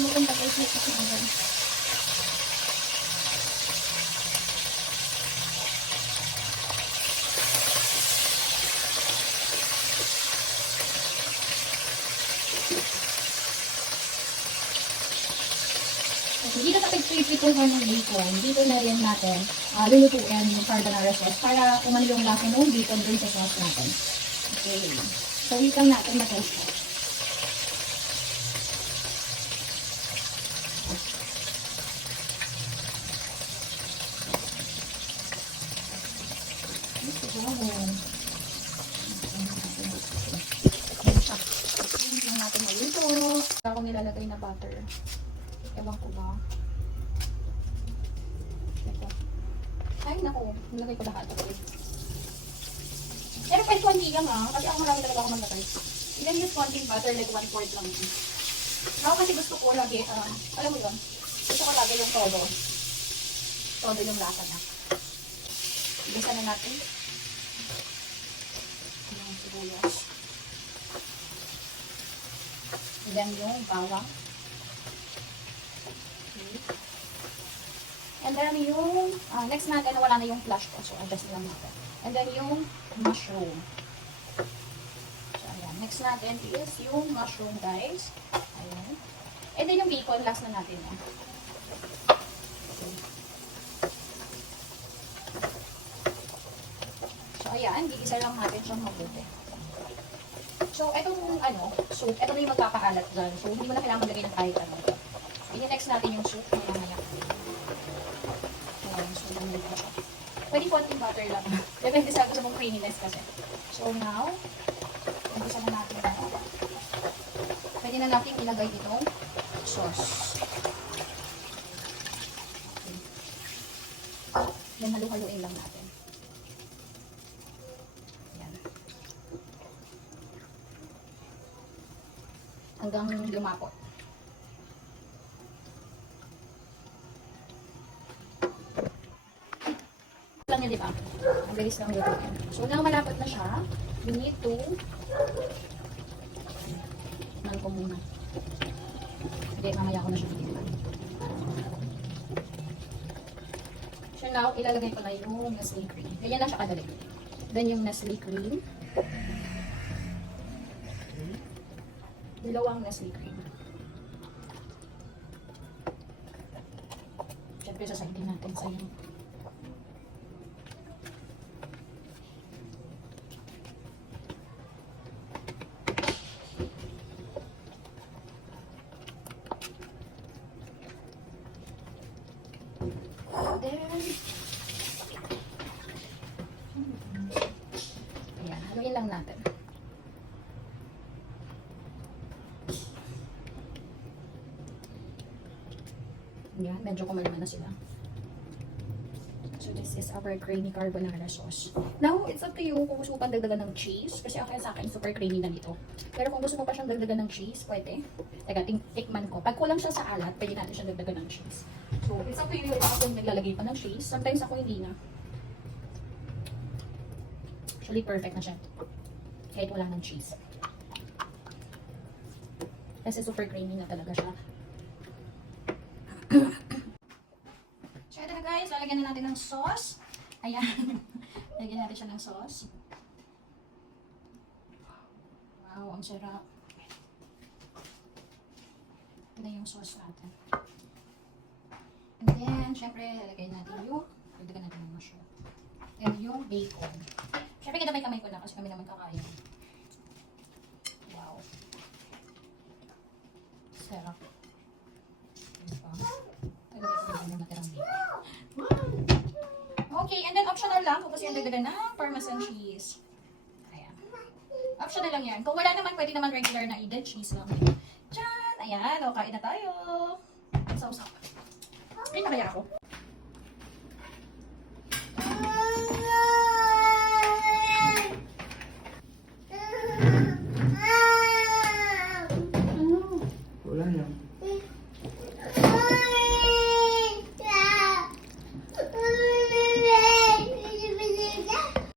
maganda kayo sa kasi dito sa pagprituhan ng bacon, dito na rin natin lulutuin yung carbonara sauce para umano yung lasa ng bacon dun sa sauce natin. Okay. So, wait lang natin matoast. Hindi lang natin maluto. Ako nilalagay na butter. Ewan ko ba? Ito. Ay, naku. Nilagay ko lahat. Okay. Pero pwede konti lang kasi ako marami talaga ako maglagay. You can use konting butter, like 1/4 lang. Ako kasi gusto ko lagi, alam mo yun, gusto ko lagi yung todo. Todo yung lasa na. Igisa na natin. Yung sibuyas. Then yung bawang. And then yung, next natin, wala na yung flash ko. So, adjust lang natin. And then yung mushroom. So, ayan. Next natin is yung mushroom, guys. Ayan. And then yung bacon, last na natin. Okay. So, ayan. Gigisa lang natin siyang mabuti. So, etong, soup, eto na yung magpapaalat dyan. So, hindi mo na kailangan maglagay ng kahit ano. I-next natin yung soup. Mamaya. Pwede konting butter lang. Depende sa gusto mong creaminess kasi. So now, umpisa na natin na. Pwede na natin ilagay itong sauce. Okay. Then halu-haluin lang natin. Yan. Hanggang lumapot. Lang niya, diba? Ang bilis lang luto. So, nang malapot na siya, we need to nang ko muna. Hindi, mamaya ko na siya titignan. So, now, ilalagay ko na yung Nestle cream. Ganyan lang siya kadali. Then, yung Nestle cream. Dalawang Nestle cream. Siyempre, sasahitin natin sa yung ayan, haluin lang natin. Ayan, medyo kumalma na sila. So this is our creamy carbonara sauce. Now, it's up to you kung gusto mo pang dagdagan ng cheese. Kasi okay sa akin, super creamy na dito. Pero kung gusto mo pa siyang dagdagan ng cheese, pwede. Teka, tikman ko. Pag kulang siya sa alat, pwede natin siyang dagdagan ng cheese. So, it's up to you. Ako yung naglalagay pa ng cheese. Sometimes ako hindi na. Actually, perfect na siya. Kahit wala ng cheese. Kasi super creamy na talaga siya. So, ito na guys. Lalagyan na natin ng sauce. Ayan. Lagyan natin siya ng sauce. Wow, ang sarap. Ito na yung sauce natin. And then, syempre, lalagay natin yung mushroom. And yung bacon. Syempre, kinamay-kamay ko na kasi kami naman kakain. Wow. Sarap. Okay, and then optional lang kung kasi yung dagdagan ng parmesan cheese. Ayan. Optional lang yan. Kung wala naman, pwede naman regular na either cheese lang. Tjan! Ayan, o, kain na tayo. Sausaw. Ay, nakaya ako.